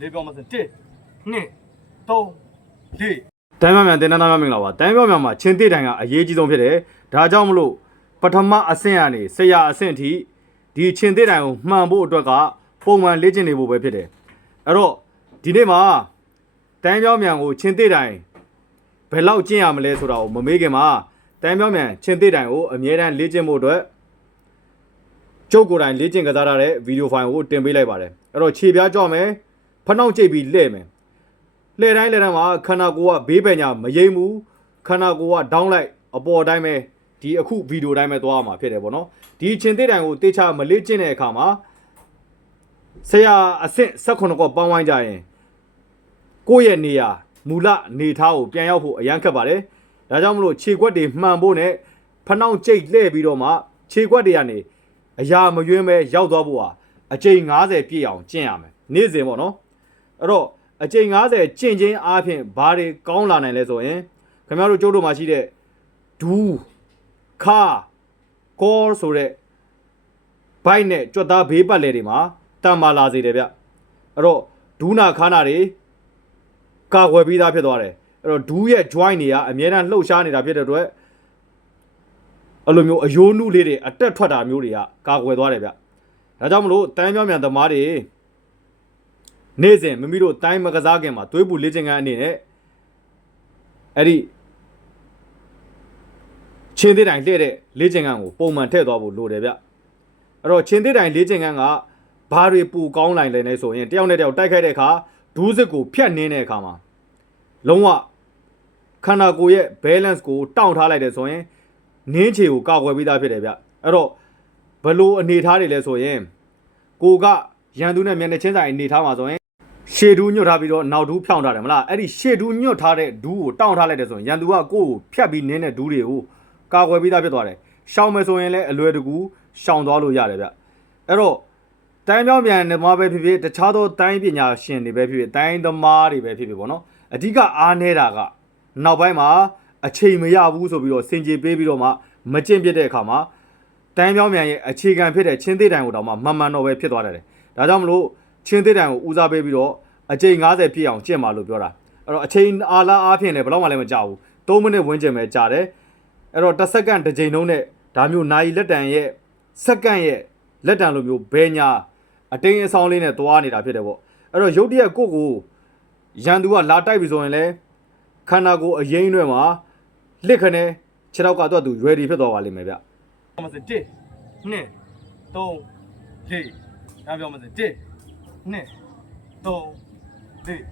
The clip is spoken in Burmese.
လေးပြောမစင်1 2 3 4တိုင်းမြောင်မြန်တင်နန်းသားများမင်္ဂလာပါတိုင်းမြောင်မြန်မှာချင်းသေးတိုင်ကအရေးကြီးဆုံးဖြစ်တယ်ဒါကြောင့်မလို့ပထမအဆင့်ကနေဆရာအဆင့်အထိဒီချင်းသေးတိုင်ကိုမှန်ဖို့အတွက်ကပုံမှန်လေ့ကျင့်နေဖို့ပဲဖြစ်တယ်အဲ့တော့ဒီနေ့မှာတိုင်းမြောင်မြန်ကိုချင်းသေးတိုင်ဘယ်လောက်ကျင့်ရမလဲဆိုတာကိုမမေးခင်မှာတိုင်းမြောင်မြန်ချင်းသေးတိုင်ကိုအမြဲတမ်းလေ့ကျင့်ဖို့အတွက်ကျုပ်ကိုယ်တိုင်လေ့ကျင့်ကစားရတဲ့ဗီဒီယိုဖိုင်ကိုတင်ပေးလိုက်ပါတယ်အဲ့တော့ခြေပြားကြောက်မယ် ဖနှောက်ကြိတ်ပြီးလှဲ့မယ်လှည့်တိုင်းလှည့်တိုင်းမှာခန္ဓာကိုယ်ကဘေးပညာမရိမ့်ဘူးခန္ဓာကိုယ်ကဒေါင်းလိုက်အပေါ်တိုင်းပဲဒီအခုဗီဒီယိုတိုင်းပဲသွားရမှာဖြစ်တယ်ပေါ့နော်ဒီချင်းသေးတိုင်ကိုတေချာမလေးကျင့်တဲ့အခါမှာဆရာအဆင့်16ကောပေါင်းဝိုင်းကြရင်ကိုယ့်ရဲ့နေရာမူလနေသားကိုပြန်ရောက်ဖို့အရန်ခက်ပါတယ်ဒါကြောင့်မလို့ခြေခွက်တွေမှန်ဖို့နဲ့ဖနှောင့်ကျိတ်လှည့်ပြီးတော့မှခြေခွက်တွေကနေအရာမယွင်းပဲရောက်သွားဖို့ဟာအကြိမ်90ပြည့်အောင်ကျင့်ရမယ်နေ့စဉ်ပေါ့နော် အဲ့တော့အကြိမ်90ကျင့်ချင်းအားဖြင့်ဘာတွေကောင်းလာနိုင်လဲဆိုရင်ခင်ဗျားတို့ကျုပ်တို့မှာရှိတဲ့ဒူးခါကောဆိုတဲ့ဘိုက်နဲ့ကြွက်သားဘေးပတ်လဲတွေမှာတန်မာလာစေတယ်ဗျအဲ့တော့ဒူးနာခါနာတွေကာကွယ်ပြီးသားဖြစ်သွားတယ်အဲ့တော့ဒူးရဲ့ join တွေကအများအားလှုပ်ရှားနေတာဖြစ်တဲ့အတွက်အဲ့လိုမျိုးအယိုးနုလေးတွေအတက်ထွက်တာမျိုးတွေကကာကွယ်သွားတယ်ဗျဒါကြောင့်မလို့တန်းပြောင်းမြန်သမားတွေ နေ့စဉ်မိမိတို့တိုင်းမကစားခင်မှာသွေးပူလေ့ကျင့်ခန်းအနေနဲ့အဲ့ဒီချင်းသေးတိုင်လှည့်တဲ့လေ့ကျင့်ခန်းကိုပုံမှန်ထည့်သွားဖို့လိုတယ်ဗျအဲ့တော့ချင်းသေးတိုင်လေ့ကျင့်ခန်းကဘာတွေပူကောင်းနိုင်လဲနေဆိုရင်တယောက်နဲ့တယောက်တိုက်ခိုက်တဲ့အခါဒူးစစ်ကိုဖြတ်နှင်းတဲ့အခါမှာလုံးဝခန္ဓာကိုယ်ရဲ့ balance ကိုတောင့်ထားလိုက်တယ်ဆိုရင်နင်းချေကိုကာကွယ်ပြီးသားဖြစ်တယ်ဗျအဲ့တော့ဘလို့အနေထားတွေလဲဆိုရင်ကိုကရန်သူနဲ့မျက်နှာချင်းဆိုင်အနေထားမှာဆိုရင် ရှေဒူးညွတ်ထားပြီးတော့နောက်ဒူးဖြောင်းထားတယ်မလားအဲ့ဒီရှေဒူးညွတ်ထားတဲ့ဒူးကိုတောင့်ထားလိုက်တယ်ဆိုရင်ရန်သူကကိုယ့်ကိုဖြတ်ပြီးနင်းတဲ့ဒူးတွေကိုကာကွယ်ပြီးသားဖြစ်သွားတယ်ရှောင်းမယ်ဆိုရင်လည်းအလွယ်တကူရှောင်းသွားလို့ရတယ်ဗျအဲ့တော့တိုင်းပြောင်းပြန်သမားပဲဖြစ်ဖြစ်တခြားသောတိုင်းပညာရှင်တွေပဲဖြစ်ဖြစ်တိုင်းသမားတွေပဲဖြစ်ဖြစ်ပေါ့နော်အဓိကအားနေတာကနောက်ပိုင်းမှာအချိန်မရဘူးဆိုပြီးတော့စင်ကြေပေးပြီးတော့မှမကျင့်ပြစ်တဲ့အခါမှာတိုင်းပြောင်းပြန်ရဲ့အခြေခံဖြစ်တဲ့ချင်းသေးတိုင်ကိုတော့မှမမှန်တော့ပဲဖြစ်သွားတယ်ဒါကြောင့်မလို့ချင်းသေးတိုင်ကိုဦးစားပေးပြီးတော့ အချိန်90ပြည့်အောင်ကျင့်ပါလို့ပြောတာအဲ့တော့အချိန်အားလားအားဖြင့်လည်းဘယ်တော့မှလည်းမကြဘူး3မိနစ်ဝန်းကျင်ပဲကြာတယ်အဲ့တော့တစ်စက္ကန့်တစ်ချိန်လုံးနဲ့ဒါမျိုးနိုင်လက်တန်ရဲ့စက္ကန့်ရဲ့လက်တန်လိုမျိုးဘဲညာအတင်းအဆောင်လေးနဲ့သွားနေတာဖြစ်တယ်ပေါ့အဲ့တော့ရုတ်တရက်ကိုယ့်ကိုရန်သူကလာတိုက်ပြီဆိုရင်လည်းခန္ဓာကိုယ်အရင်တွေမှာလစ်ခနဲ့ခြေထောက်ကတော့သူ ready ဖြစ်သွားပါလိမ့်မယ်ဗျပြောမစင်1 2 3 4ဒါပြောမစင်1 2 3对。